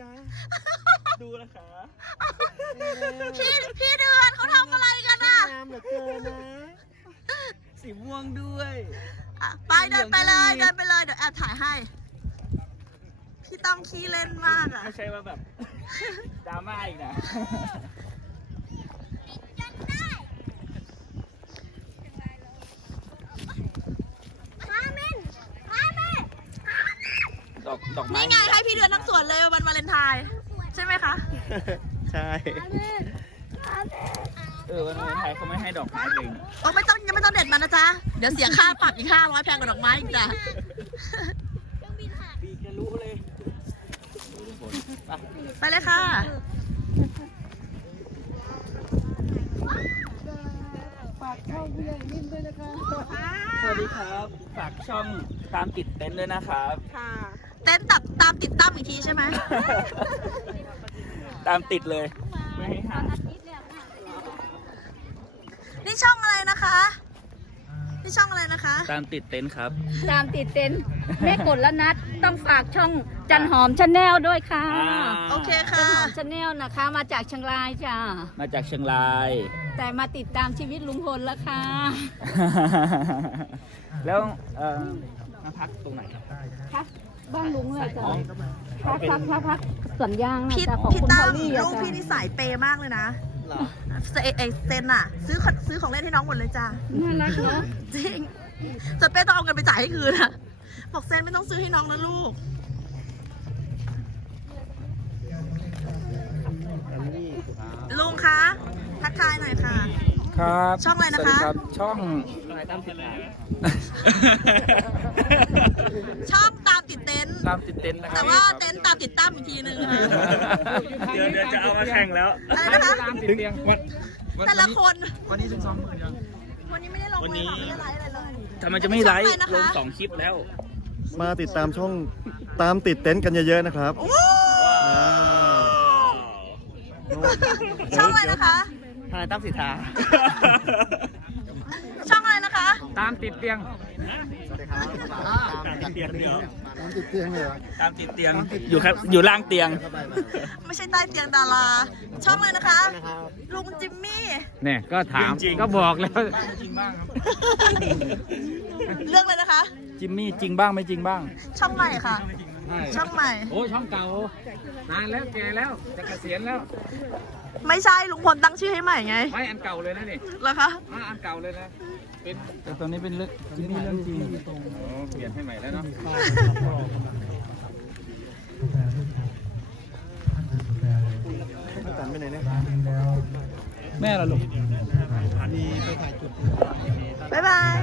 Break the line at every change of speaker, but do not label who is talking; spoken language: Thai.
จ๊ะ ดูนะคะ
พี่พี่เดือนเขาทำอะไรกันอะ
งามเหลือเกินนะ สีม่วงด้วย
อะไปเดินไปเลยเดินไปเลยเดี๋ยวแอบถ่ายให้ พี่ต้องขี้เล่นมากอะ
ไม่ใช่ว่าแบบดราม่าอีกนะ ดอกดอกไม้
นี่ไงให้พี่เดือนทั้งสวนเลยวันวาเลนไทน์ใช่ไหมคะ
ใช่ เออวันวาเลนไทน์เขาไม่ให้ดอกไม้เอง
โอ้ไม่ต้องยังไม่ต้องเด็ดมันนะจ๊ะ เดี๋ยวเสียค่าปรับอีกห้าร้อยแพงกว่าดอกไม้อีกจ้ะ
ปีจะรู้เลยไป
ไปเลยค่ะ
สวัสดีครับ ฝากช่องตามติดเต็นท์ด้วยนะครับ
เต้นตับตามติดตั้มอีกทีใช่ไหม
ตามติดเลย ไม่ให้ห่าง
นี่ช่องอะไรนะคะ นี่ช่องอะไรนะคะ
ตามติดเต็นท์ครับ
ตามติดเต็นท์แม่กดแล้วนัดต้องฝากช่องจันหอมชาแนลด้วยค่ะ
อ่า
โอเค
จัน
ค่ะ
หอมชาแนลนะคะ มาจากเชียงรายจ้า
มาจากเชียงราย
แต่มาติดตามชีวิตลุงพลแล้วค่ะ
แล้วเอ่อมาพักตรงไหนครับ
พัก บ้านลุงเลยจ้ะ
อ๋อ
พักพักพักพักสวนยางนะ
พี่
จ้ะของ
พี่
คุณ
ตั้
พอ
ม
ลลี่อะ
ลูก
จ้ะ
พี่นี่สายเปย์มากเลยนะ
เหรอ
เซเอเซนอะซื้อของซื้อของเล่นให้น้องหมดเลยจ้ะ
น่ารักเนาะ
จริงจนเป้ต้องเอาเงินไปจ่ายให้คืนอะบอกเซนไม่ต้องซื้อให้น้องนะลูกลุงคะทักทายหน่อยค่ะ
ครับ
ช่องอะไรนะคะ
สวัสดีครับช่องอะไรตามติด
ช่องตามติด เต็นท์
ตามติดเต็นท์นะครั
แต่ว่าเต็นท์ตามติดตั้มอีกทีนึงค่ะ
เดี๋ยวเดี๋ยวจะเอามาแข่งแล้ว
อะไรนะคะ
ตามติดเตียงวัน
แต่ละคน
วันนี้ถึงสองหมื่นยัง
วันนี้ไม่ได้ลง
วัน
เล
นี้
ยค่ะไม่ได้ไลฟ์อะไรเลย
ทำไมจะไม่ไลฟ์
ช่องอะไรนะคะ
ลงสองคลิปแล้ว
มาติดตามช่องตามติดเต็นท์กันเยอะๆนะครับ
โอ้
อ่า
ช่องอะไรนะคะ
ทนายตั้มสิทธา
ช่องอะไรนะคะ
ตามติดเตียง ตามติดเตียงเดี๋ยว
ตามติดเตียงเลยเหรอ
ตามติดเตียงอยู่ครับอยู่ล่างเตียง
ไม่ใช่ใต้เตียงดาราช่องอะไรนะคะ ลุงจิมมี่
เนี่ยก็ถาม
จริงๆ
ก็บอกแล้ว
จริงบ้างครับ
เรื่องเลยนะคะ
จิมมี่จริงบ้างไม่จริงบ้าง
ช่องใหม่ค่ะ ช่องใหม่
โอ้ช่องเก่านานแล้วแก่แล้วจะเกษียณแล้ว
ไม่ใช่ลุงพลตั้งชื่อให้ใหม่ไง
ไม่อันเก่าเลยนะนี่
เหรอคะ
อ่าอันเก่าเลยนะเป็น
แต่ตอนนี้เป็นเรื่องจิมมี่เรื่องจริง
โอ้เปลี่ยนให้ใหม่แล้วเนาะ
ตันไปไหนเนี่ย
แม่ละลูก
บ๊ายบาย